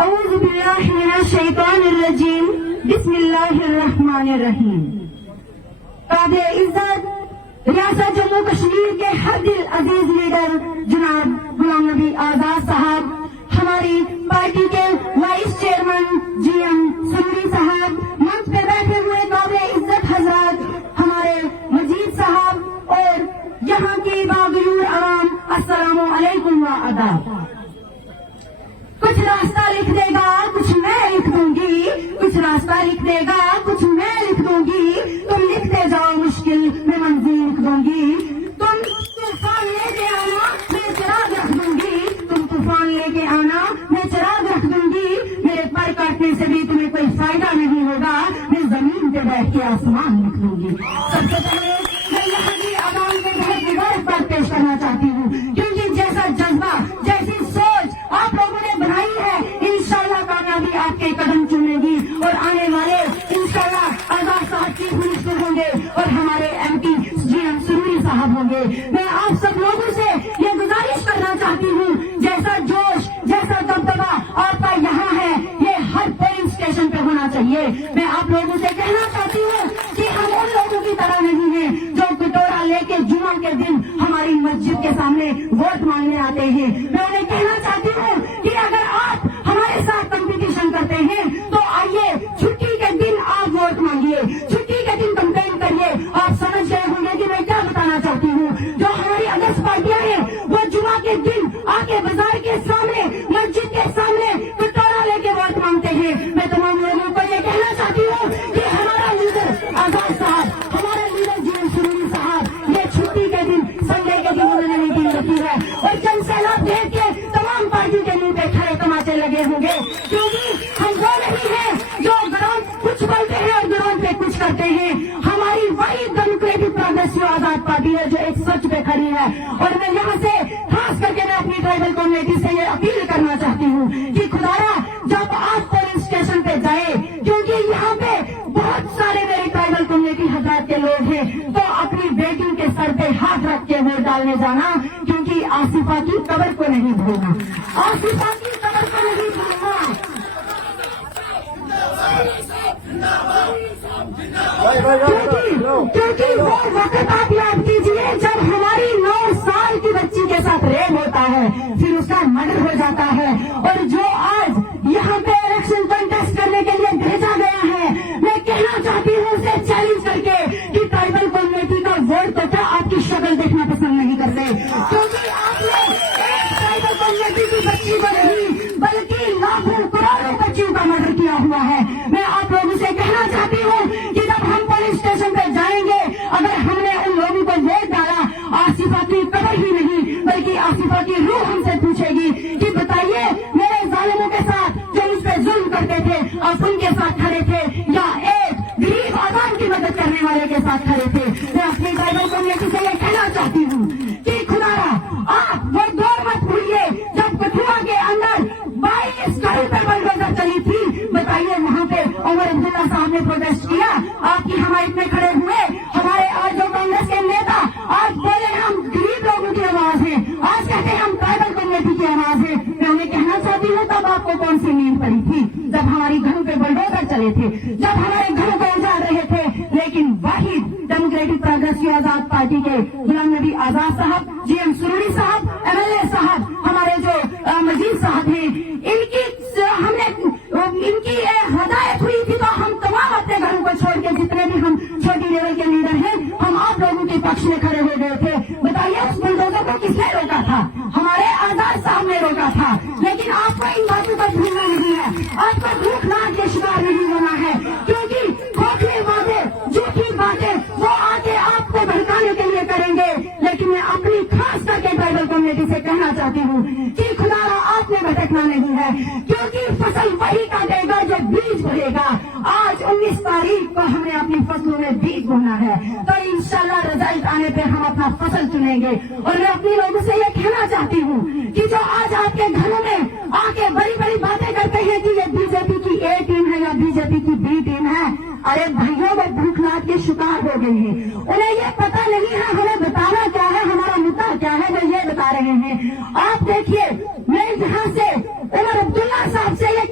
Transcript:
اعوذ باللہ من الشیطان الرجیم بسم اللہ الرحمن الرحیم. قابل عزت ریاست جموں کشمیر کے ہر دل عزیز لیڈر جناب غلام نبی آزاد صاحب، ہماری پارٹی کے وائس چیئرمین جی ایم سروری صاحب، منچ پہ بیٹھے ہوئے قابل عزت حضرات، ہمارے مجید صاحب اور یہاں کی باغیور عوام، السلام علیکم و آداب. کچھ راستہ لکھ دے گا کچھ میں لکھ دوں گی، کچھ راستہ لکھ دے گا کچھ میں لکھ دوں گی، تم لکھتے جاؤ مشکل میں منزل لکھ دوں گی. تم طوفان لے کے آنا میں چراغ رکھ دوں گی، تم طوفان لے کے آنا میں چراغ رکھ دوں گی. میرے پر کاٹنے سے بھی تمہیں کوئی فائدہ نہیں ہوگا، میں زمین پہ بیٹھ کے آسمان لکھ دوں گی. سب سے پہلے میں یہاں کی عوام سے بہت مبارک بات پیش کرنا چاہتی ہوں، کیونکہ جیسا جذبہ جیسی سوچ آپ لوگوں نے بنائی ہے، انشاءاللہ کامیابی آپ کے قدم چومے گی اور آنے والے انشاءاللہ آزاد صاحب چیف منسٹر ہوں گے اور ہمارے ایم پی جی ایم سروری صاحب ہوں گے. میں آپ سب لوگوں سے یہ گزارش کرنا چاہتی ہوں، جیسا جوش جیسا دبدبا آپ کا یہاں ہے یہ ہر پولنگ اسٹیشن پہ ہونا چاہیے. میں آپ لوگوں سے کہنا چاہتی ہوں کہ ہم ان لوگوں کی طرح نہیں ہیں جو کٹورا لے کے جمعہ کے دن ہماری مسجد کے سامنے ووٹ مانگنے آتے ہیں. میں انہیں کہنا چاہتی ہوں کہ اگر آپ ہمارے ساتھ کمپٹیشن کرتے ہیں تو آئیے چھٹی کے دن آپ ووٹ مانگیے، چھٹی کے دن کمپین کریے. آپ سمجھ گئے ہوں گے کہ میں کیا بتانا چاہتی ہوں. جو ہماری اگست پارٹیاں ہیں وہ جمعہ کے دن آ کے بازار کے سامنے مسجد کے سامنے کٹورا لے کے ووٹ مانگتے ہیں. میں تمام لوگوں کو یہ کہنا چاہتی ہوں کہ ہمارا لیڈر آزاد صاحب، ہمارا لیڈر جی ایم سروری صاحب یہ چھٹی کے دن سنڈے کے دن انہوں نے میٹنگ رکھی ہے اور چند سیلاب دیکھ کے تمام پارٹی کے منہ پہ کھڑے تماچے لگے ہوں گے، کیونکہ ہم وہ نہیں ہیں جو گراؤنڈ کچھ بولتے ہیں اور گراؤنڈ پہ کچھ کرتے ہیں. ہماری وہی ڈیموکریٹک پروگریسو آزاد پارٹی ہے جو ایک سچ پہ کھڑی ہے. اور میں یہاں سے خاص کر کے میں اپنی ٹرائبل کمیونٹی سے یہ اپیل کرنا چاہتی ہوں کہ خدایا جب آپ پولنگ اسٹیشن پہ جائیں، کیونکہ یہاں پہ بہت سارے میری ٹرائبل کمیونٹی حضرات کے لوگ ہیں، تو اپنی بیٹیوں کے سر پہ ہاتھ رکھ کے ووٹ ڈالنے جانا، کیونکہ آصفہ کی قبر کو نہیں بھولنا، آصفہ کی قبر کو نہیں بھولنا. کیونکہ وہ وقت آپ یاد کیجیے جب ہماری 9 سال کی بچی کے ساتھ ریپ ہوتا ہے، پھر اس کا مرڈر ہو جاتا ہے، اور جو آج یہاں پہ الیکشن کنٹیسٹ کرنے کے لیے بھیجا گیا ہے، میں کہنا چاہتی ہوں اسے چیلنج کر کے کہ ٹرائبل کمیونٹی کا ووٹ تو کیا آپ کی شکل دیکھنا پسند نہیں کرتے، کیونکہ آپ نے ایک ٹرائبل کمیونٹی کی بچی کو نہیں بلکہ لاکھوں کروڑوں بچیوں کا مرڈر کیا ہوا ہے. میں آپ لوگوں سے کہنا چاہتی ہوں کہ جب ہم پولیس اسٹیشن پہ جائیں گے، اگر ہم نے ان لوگوں کو ووٹ ڈالا، آصفہ کی قبر ہی نہیں بلکہ آصفہ کی روح ہم سے پوچھے گی کہ بتائیے میرے ظالموں کے ساتھ جو مجھ پہ ظلم کرتے تھے آپ ان کے ساتھ کھڑے تھے یا ایک غریب عوام کی مدد کرنے والے کے ساتھ کھڑے تھے. میں اپنی ٹرائبل کمیونٹی سے یہ کہنا چاہتی ہوں کہ خدایا آپ وہ دور مت بھولیے جب کٹھوا کے اندر 22 گاڑی پہ بلڈوزر چلی تھی. بتائیے وہاں پہ عمر عبداللہ صاحب نے پروٹیسٹ کیا، آپ کی حمایت میں کھڑے ہوئے. ہمارے آج جو کانگریس کے نیتا آج بولے ہم غریب لوگوں کی آواز ہیں، آج کہتے ہیں ہم ٹرائبل کمیونٹی کی آواز ہے. میں انہیں کہنا چاہتی ہوں تب آپ کو کون سی نیند پڑی تھی جب ہماری گھروں پہ بلڈوزر چلے تھے، جب ہمارے گھروں کو اجاڑ رہے تھے. لیکن واحد ڈیموکریٹک پروگریسو آزاد پارٹی کے غلام نبی آزاد صاحب، جی ایم سروری صاحب، ایم ایل اے صاحب، ہمارے جو مجید صاحب ہیں، ان کی ہدایت ہوئی تھی تو ہم تمام اپنے گھروں کو چھوڑ کے جتنے بھی ہم چھوٹی لیول کے لیڈر ہیں ہم آپ لوگوں کے پکش میں کھڑے ہو گئے تھے. بتائیے اس بلڈوزر کو کس نے روکا تھا؟ ہمارے آزاد صاحب نے روکا تھا. لیکن آپ کو ان باتوں کو بھولنا نہیں ہے، آپ کو بھوک ناک کے شکار نہیں ہونا ہے، کیونکہ کھوکھلے باتیں جھوٹی باتیں وہ آگے آپ کو بھڑکانے کے لیے کریں گے. لیکن میں اپنی خاص کر کے ٹرائبل کمیونٹی سے کہنا چاہتی ہوں کہ خدا آپ نے بھٹکنا نہیں ہے، کیونکہ فصل وہی کاٹے گا جو بیج بولے گا. آج 19 تاریخ کو ہم نے اپنی فصلوں میں بیج بونا ہے، تو انشاءاللہ رزلٹ آنے پہ ہم اپنا فصل چنیں گے. اور میں اپنی لوگوں سے یہ کہنا چاہتی ہوں کہ جو آج آپ کے گھروں میں آ کے بڑی بڑی باتیں کرتے ہیں کہ یہ بی جے پی کی اے ٹیم ہے یا بی جے پی کی بی ٹیم ہے، ارے بھائیوں وہ بھوک ناک کے شکار ہو گئے ہیں، انہیں یہ پتہ نہیں ہے ہمیں بتانا کیا ہے، ہمارا مدعا کیا ہے، وہ یہ بتا رہے ہیں. آپ دیکھیے میں یہاں سے عمر عبداللہ صاحب سے یہ